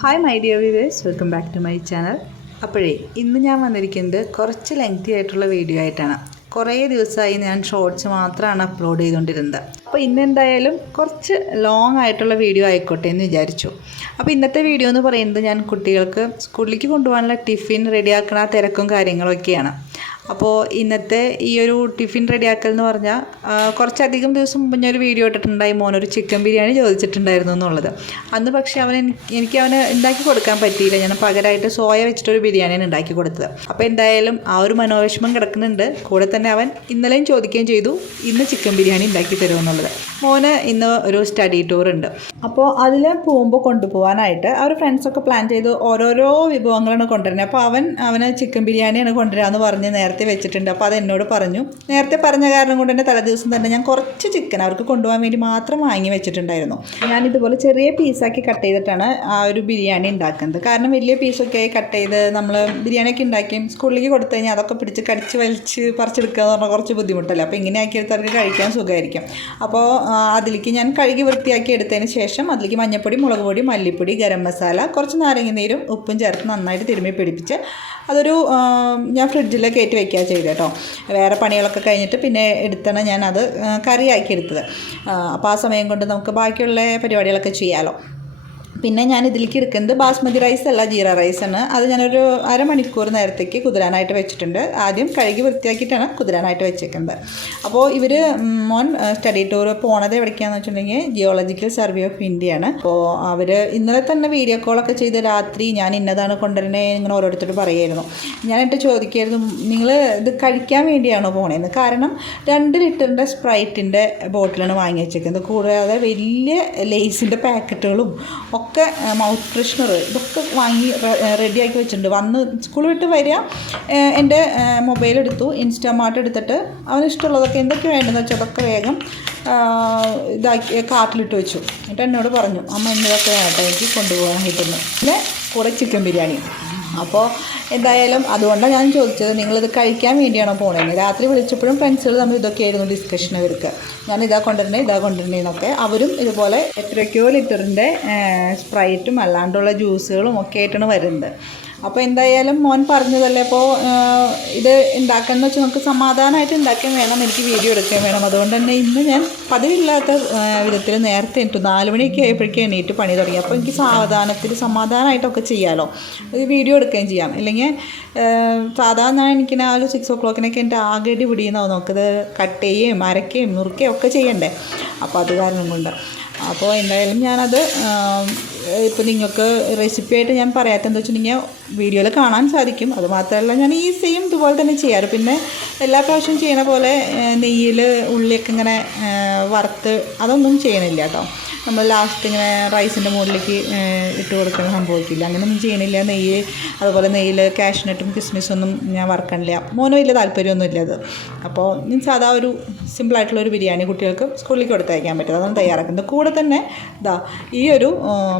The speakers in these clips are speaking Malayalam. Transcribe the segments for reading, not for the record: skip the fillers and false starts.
Hi my dear viewers, welcome back to my channel. അപ്പോഴേ ഇന്ന് ഞാൻ വന്നിരിക്കുന്നത് കുറച്ച് ലെങ്തി ആയിട്ടുള്ള വീഡിയോ ആയിട്ടാണ്. കുറേ ദിവസമായി ഞാൻ ഷോർട്സ് മാത്രമാണ് അപ്ലോഡ് ചെയ്തുകൊണ്ടിരുന്നത്. അപ്പോൾ ഇന്ന് എന്തായാലും കുറച്ച് ലോങ് ആയിട്ടുള്ള വീഡിയോ ആയിക്കോട്ടെ എന്ന് വിചാരിച്ചു. അപ്പോൾ ഇന്നത്തെ വീഡിയോ എന്ന് പറയുന്നത് ഞാൻ കുട്ടികൾക്ക് സ്കൂളിലേക്ക് കൊണ്ടുപോകാനുള്ള ടിഫിൻ റെഡിയാക്കുന്ന തിരക്കും കാര്യങ്ങളൊക്കെയാണ്. അപ്പോൾ ഇന്നത്തെ ഈ ഒരു ടിഫിൻ റെഡിയാക്കൽ എന്ന് പറഞ്ഞാൽ കുറച്ചധികം ദിവസം മുമ്പ് ഞാനൊരു വീഡിയോ ഇട്ടിട്ടുണ്ടായി, മോനൊരു ചിക്കൻ ബിരിയാണി ചോദിച്ചിട്ടുണ്ടായിരുന്നു എന്നുള്ളത്. അന്ന് പക്ഷേ എനിക്ക് അവന് ഉണ്ടാക്കി കൊടുക്കാൻ പറ്റിയില്ല. ഞാൻ പകരമായിട്ട് സോയ വെച്ചിട്ടൊരു ബിരിയാണിയാണ് ഉണ്ടാക്കി കൊടുത്തത്. അപ്പോൾ എന്തായാലും ആ ഒരു മനോവിഷമം കിടക്കുന്നുണ്ട്. കൂടെ തന്നെ അവൻ ഇന്നലെയും ചോദിക്കുകയും ചെയ്തു ഇന്ന് ചിക്കൻ ബിരിയാണി ഉണ്ടാക്കി തരുമെന്നുള്ളത്. മോന് ഇന്ന് ഒരു സ്റ്റഡി ടൂർ ഉണ്ട്. അപ്പോൾ അതിൽ പോകുമ്പോൾ കൊണ്ടുപോകാനായിട്ട് അവർ ഫ്രണ്ട്സൊക്കെ പ്ലാൻ ചെയ്ത് ഓരോരോ വിഭവങ്ങളാണ് കൊണ്ടുവരുന്നത്. അപ്പോൾ അവന് ചിക്കൻ ബിരിയാണിയാണ് കൊണ്ടുവരാമെന്ന് പറഞ്ഞ് നേരത്തെ വെച്ചിട്ടുണ്ട്. അപ്പോൾ അത് എന്നോട് പറഞ്ഞു. നേരത്തെ പറഞ്ഞ കാരണം കൊണ്ട് തന്നെ തലേദിവസം തന്നെ ഞാൻ കുറച്ച് ചിക്കൻ അവർക്ക് കൊണ്ടുപോകാൻ വേണ്ടി മാത്രം വാങ്ങി വെച്ചിട്ടുണ്ടായിരുന്നു. ഞാൻ ഇതുപോലെ ചെറിയ പീസാക്കി കട്ട് ചെയ്തിട്ടാണ് ആ ഒരു ബിരിയാണി ഉണ്ടാക്കുന്നത്. കാരണം വലിയ പീസൊക്കെ കട്ട് ചെയ്ത് നമ്മൾ ബിരിയാണിയൊക്കെ ഉണ്ടാക്കി സ്കൂളിലേക്ക് കൊടുത്തു കഴിഞ്ഞാൽ അതൊക്കെ പിടിച്ച് കടിച്ച് വലിച്ച് പറിച്ചെടുക്കുക എന്ന് പറഞ്ഞാൽ കുറച്ച് ബുദ്ധിമുട്ടല്ല. അപ്പോൾ ഇങ്ങനെ ആക്കിയെടുത്ത് അവർക്ക് കഴിക്കാൻ സുഖമായിരിക്കും. അപ്പോൾ അതിലേക്ക് ഞാൻ കഴുകി വൃത്തിയാക്കി എടുത്തതിന് ശേഷം അതിലേക്ക് മഞ്ഞൾപ്പൊടി, മുളക് പൊടി, മല്ലിപ്പൊടി, ഗരം മസാല, കുറച്ച് നാരങ്ങനീരും ഉപ്പും ചേർത്ത് നന്നായിട്ട് തിരുമ്മി പിടിപ്പിച്ച് അതൊരു ഞാൻ ഫ്രിഡ്ജിൽ കയറ്റി വയ്ക്കുക ചെയ്തു കേട്ടോ. വേറെ പണികളൊക്കെ കഴിഞ്ഞിട്ട് പിന്നെ എടുത്താണ് ഞാനത് കറിയാക്കി എടുത്തത്. അപ്പോൾ ആ സമയം കൊണ്ട് നമുക്ക് ബാക്കിയുള്ള പരിപാടികളൊക്കെ ചെയ്യാമല്ലോ. പിന്നെ ഞാൻ ഇതിലേക്ക് എടുക്കുന്നത് ബാസ്മതി റൈസ് അല്ല, ജീര റൈസാണ്. അത് ഞാനൊരു അരമണിക്കൂർ നേരത്തേക്ക് കുതിരാനായിട്ട് വെച്ചിട്ടുണ്ട്. ആദ്യം കഴുകി വൃത്തിയാക്കിയിട്ടാണ് കുതിരാനായിട്ട് വെച്ചേക്കുന്നത്. അപ്പോൾ ഇവർ മോൻ സ്റ്റഡി ടൂർ പോണത് എവിടേക്കാണെന്ന് വെച്ചിട്ടുണ്ടെങ്കിൽ ജിയോളജിക്കൽ സർവേ ഓഫ് ഇന്ത്യയാണ്. അപ്പോൾ അവർ ഇന്നലെ തന്നെ വീഡിയോ കോളൊക്കെ ചെയ്ത് രാത്രി ഞാൻ ഇന്നതാണ് കൊണ്ടുവരണേ ഇങ്ങനെ ഓരോരുത്തരോട് പറയുമായിരുന്നു. ഞാനിട്ട് ചോദിക്കുമായിരുന്നു, നിങ്ങൾ ഇത് കഴിക്കാൻ വേണ്ടിയാണോ പോണേന്ന്? കാരണം 2 ലിറ്ററിൻ്റെ സ്പ്രൈറ്റിൻ്റെ ബോട്ടിലാണ് വാങ്ങി വെച്ചേക്കുന്നത്. കൂടാതെ വലിയ ലേസിൻ്റെ പാക്കറ്റുകളും ഒക്കെ മൗത്ത് ഫ്രഷ്നർ ഇതൊക്കെ വാങ്ങി റെഡിയാക്കി വെച്ചിട്ടുണ്ട്. വന്ന് സ്കൂൾ വിട്ട് വരിക, എൻ്റെ മൊബൈലെടുത്തു, ഇൻസ്റ്റാമാർട്ട് എടുത്തിട്ട് അവന് ഇഷ്ടമുള്ളതൊക്കെ എന്തൊക്കെ വേണ്ടതെന്ന് വെച്ചാൽ അതൊക്കെ വേഗം ഇതാക്കി കാർട്ടിലിട്ട് വെച്ചു. എന്നിട്ട് എന്നോട് പറഞ്ഞു, അമ്മ ഇന്നതൊക്കെ വേണ്ട എനിക്ക് കൊണ്ടുപോകാൻ കിട്ടുന്നു. പിന്നെ കൂടെ ചിക്കൻ ബിരിയാണി. അപ്പോൾ എന്തായാലും അതുകൊണ്ടാണ് ഞാൻ ചോദിച്ചത്, നിങ്ങളിത് കഴിക്കാൻ വേണ്ടിയാണോ പോണേന്ന്. രാത്രി വിളിച്ചപ്പോഴും ഫ്രണ്ട്സുകൾ തമ്മിൽ ഇതൊക്കെയായിരുന്നു ഡിസ്കഷൻ അവർക്ക്. ഞാൻ ഇതാ കൊണ്ടുവരണേ എന്നൊക്കെ. അവരും ഇതുപോലെ എത്രയൊക്കെയോ ലിറ്ററിൻ്റെ സ്പ്രൈറ്റും അല്ലാണ്ടുള്ള ജ്യൂസുകളും ഒക്കെ ആയിട്ടാണ് വരുന്നത്. അപ്പോൾ എന്തായാലും മോൻ പറഞ്ഞതല്ലേ, അപ്പോൾ ഇത് ഉണ്ടാക്കാമെന്ന് വെച്ചാൽ നമുക്ക് സമാധാനമായിട്ട് ഉണ്ടാക്കാൻ വേണം, എനിക്ക് വീഡിയോ എടുക്കാൻ വേണം. അതുകൊണ്ട് തന്നെ ഇന്ന് ഞാൻ പതിവില്ലാത്ത വിധത്തിൽ നേരത്തെ എണീറ്റു. 4 മണിയൊക്കെ ആയപ്പോഴേക്കും എണീറ്റ് പണി തുടങ്ങി. അപ്പോൾ എനിക്ക് സമാധാനമായിട്ടൊക്കെ ചെയ്യാമല്ലോ, വീഡിയോ എടുക്കുകയും ചെയ്യാം. അല്ലെങ്കിൽ സാധാരണ എനിക്ക് ആ ഒരു 6 o'clock എൻ്റെ ആകെ പിടിയുന്നാവും. നമുക്കത് കട്ട് ചെയ്യുകയും അരയ്ക്കുകയും നുറുക്കുകയും ഒക്കെ ചെയ്യണ്ടേ. അപ്പോൾ അത് കാരണം കൊണ്ട് അപ്പോൾ എന്തായാലും ഞാനത് ഇപ്പോൾ നിങ്ങൾക്ക് റെസിപ്പി ആയിട്ട് ഞാൻ പറയാത്തെന്താ വെച്ചിട്ടുണ്ടെങ്കിൽ വീഡിയോയിൽ കാണാൻ സാധിക്കും. അതുമാത്രമല്ല ഞാൻ ഈസിയും ഇതുപോലെ തന്നെ ചെയ്യാറ്. പിന്നെ എല്ലാ പ്രാവശ്യവും ചെയ്യണ പോലെ നെയ്യിൽ ഉള്ളിയൊക്കെ ഇങ്ങനെ വറുത്ത് അതൊന്നും ചെയ്യണില്ല കേട്ടോ. നമ്മൾ ലാസ്റ്റ് ഇങ്ങനെ റൈസിൻ്റെ മുകളിലേക്ക് ഇട്ട് കൊടുക്കുന്ന സംഭവിക്കില്ല, അങ്ങനെയൊന്നും ചെയ്യണില്ല. അതുപോലെ നെയ്യിൽ കാഷ്നട്ടും കിസ്മിസൊന്നും ഞാൻ വറുക്കണില്ല. മോന് വലിയ താല്പര്യമൊന്നുമില്ല അത്. അപ്പോൾ ഞാൻ സാധാ ഒരു സിമ്പിളായിട്ടുള്ളൊരു ബിരിയാണി കുട്ടികൾക്ക് സ്കൂളിലേക്ക് കൊടുത്തയക്കാൻ പറ്റും, അതാണ് തയ്യാറാക്കുന്നത്. കൂടെ തന്നെ ഈ ഒരു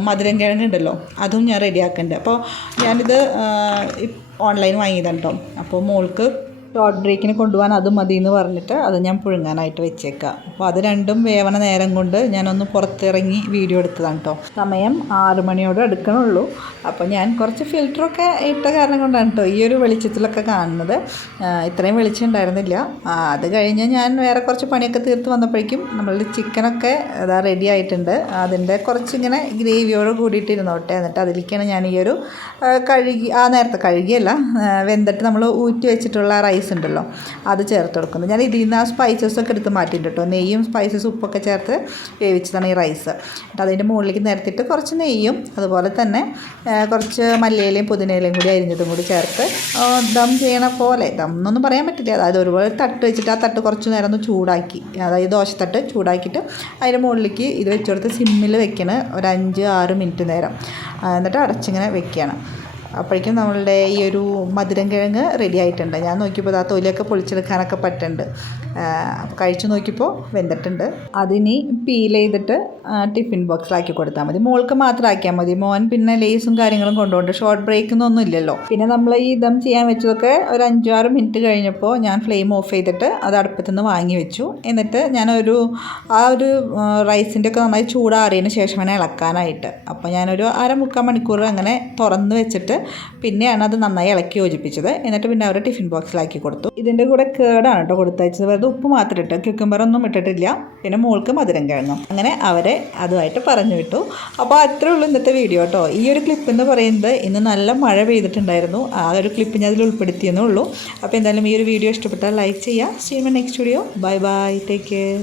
മധുരം കിഴങ്ങുണ്ടല്ലോ, അതും ഞാൻ റെഡിയാക്കുന്നുണ്ട്. അപ്പോൾ ഞാനിത് ഓൺലൈൻ വാങ്ങിയതാണ് കേട്ടോ. അപ്പോൾ മോൾക്ക് ഷോർട്ട് ബ്രേക്കിന് കൊണ്ടുപോകാൻ അത് മതി എന്ന് പറഞ്ഞിട്ട് അത് ഞാൻ പുഴുങ്ങാനായിട്ട് വെച്ചേക്കാം. അപ്പോൾ അത് രണ്ടും വേവണ നേരം കൊണ്ട് ഞാനൊന്ന് പുറത്തിറങ്ങി വീഡിയോ എടുത്തതാണ് കേട്ടോ. സമയം 6 മണിയോട് അടുക്കണുള്ളൂ. അപ്പോൾ ഞാൻ കുറച്ച് ഫിൽറ്ററൊക്കെ ഇട്ട കാരണം കൊണ്ടാണ് കേട്ടോ ഈ ഒരു വെളിച്ചത്തിലൊക്കെ കാണുന്നത്. ഇത്രയും വെളിച്ചം ഉണ്ടായിരുന്നില്ല. അത് കഴിഞ്ഞ് ഞാൻ വേറെ കുറച്ച് പണിയൊക്കെ തീർത്ത് വന്നപ്പോഴേക്കും നമ്മളുടെ ചിക്കനൊക്കെ അതാ റെഡി ആയിട്ടുണ്ട്. അതിൻ്റെ കുറച്ചിങ്ങനെ ഗ്രേവിയോട് കൂടിയിട്ടിരുന്നോട്ടെ. എന്നിട്ട് അതിലേക്കാണ് ഞാൻ ഈ ഒരു നേരത്തെ കഴുകിയല്ല, വെന്തിട്ട് നമ്മൾ ഊറ്റി വെച്ചിട്ടുള്ള റൈസ് ഉണ്ടല്ലോ അത് ചേർത്ത് കൊടുക്കുന്നത്. ഞാൻ ഇതിൽ നിന്ന് ആ സ്പൈസസൊക്കെ എടുത്ത് മാറ്റിയിട്ട് കേട്ടോ. നെയ്യും സ്പൈസസ് ഉപ്പൊക്കെ ചേർത്ത് വേവിച്ചതാണ് ഈ റൈസ്. എന്നിട്ട് അതിൻ്റെ മുകളിലേക്ക് നിരത്തിയിട്ട് കുറച്ച് നെയ്യും അതുപോലെ തന്നെ കുറച്ച് മല്ലിയിലയും പുതിനയിലയും കൂടി അരിഞ്ഞതും കൂടി ചേർത്ത് ദം ചെയ്യണ പോലെ, ദം എന്നൊന്നും പറയാൻ പറ്റില്ല, അതായത് ഒരുപോലെ തട്ട് വെച്ചിട്ട് ആ തട്ട് കുറച്ച് നേരം ഒന്ന് ചൂടാക്കി, അതായത് ദോശത്തട്ട് ചൂടാക്കിയിട്ട് അതിൻ്റെ മുകളിലേക്ക് ഇത് വെച്ച് കൊടുത്ത് സിമ്മിൽ വെക്കണം ഒരു 5-6 മിനിറ്റ് നേരം. എന്നിട്ട് അടച്ചിങ്ങനെ വെക്കുകയാണ്. അപ്പോഴേക്കും നമ്മളുടെ ഈ ഒരു മധുരം കിഴങ്ങ് റെഡി ആയിട്ടുണ്ട്. ഞാൻ നോക്കിയപ്പോൾ ആ തൊലിയൊക്കെ പൊളിച്ചെടുക്കാനൊക്കെ പറ്റുന്നുണ്ട്. അപ്പോൾ കഴിച്ചു നോക്കിയപ്പോൾ വെന്തിട്ടുണ്ട്. അതിനി പീൽ ചെയ്തിട്ട് ടിഫിൻ ബോക്സിലാക്കി കൊടുത്താൽ മതി. മോൾക്ക് മാത്രം ആക്കിയാൽ മതി. മോൻ പിന്നെ ലേസും കാര്യങ്ങളും കൊണ്ടുപോകുന്നുണ്ട്. ഷോർട്ട് ബ്രേക്കൊന്നും ഇല്ലല്ലോ. പിന്നെ നമ്മൾ ഈ ദം ചെയ്യാൻ വെച്ചതൊക്കെ ഒരു 5-6 മിനിറ്റ് കഴിഞ്ഞപ്പോൾ ഞാൻ ഫ്ലെയിം ഓഫ് ചെയ്തിട്ട് അത് അടുപ്പത്തു നിന്ന് വാങ്ങി വെച്ചു. എന്നിട്ട് ഞാനൊരു റൈസിൻ്റെ ഒക്കെ നന്നായി ചൂടാറിയതിന് ശേഷം വേണം ഇളക്കാനായിട്ട്. അപ്പോൾ ഞാനൊരു 1/4 മണിക്കൂർ അങ്ങനെ തുറന്ന് വെച്ചിട്ട് പിന്നെയാണ് അത് നന്നായി ഇളക്കി യോജിപ്പിച്ചത്. എന്നിട്ട് പിന്നെ അവരെ ടിഫിൻ ബോക്സിലാക്കി കൊടുത്തു. ഇതിൻ്റെ കൂടെ കേടാണ് കേട്ടോ കൊടുത്തയച്ചത്. വെറുതെ ഉപ്പ് മാത്രം ഇട്ട്, ക്യുക്കമ്പറൊന്നും ഇട്ടിട്ടില്ല. പിന്നെ മോൾക്ക് മധുരം കിഴങ്ങും. അങ്ങനെ അവരെ അതുമായിട്ട് പറഞ്ഞു വിട്ടു. അപ്പോൾ അത്രേ ഉള്ളൂ ഇന്നത്തെ വീഡിയോ കേട്ടോ. ഈ ഒരു ക്ലിപ്പ് എന്ന് പറയുന്നത് ഇന്ന് നല്ല മഴ പെയ്തിട്ടുണ്ടായിരുന്നു. ആ ഒരു ക്ലിപ്പ് ഞാൻ അതിൽ ഉൾപ്പെടുത്തിയെന്നേ ഉള്ളൂ. അപ്പോൾ എന്തായാലും ഈ ഒരു വീഡിയോ ഇഷ്ടപ്പെട്ടാൽ ലൈക്ക് ചെയ്യുക. See you in next video. Bye bye, take care.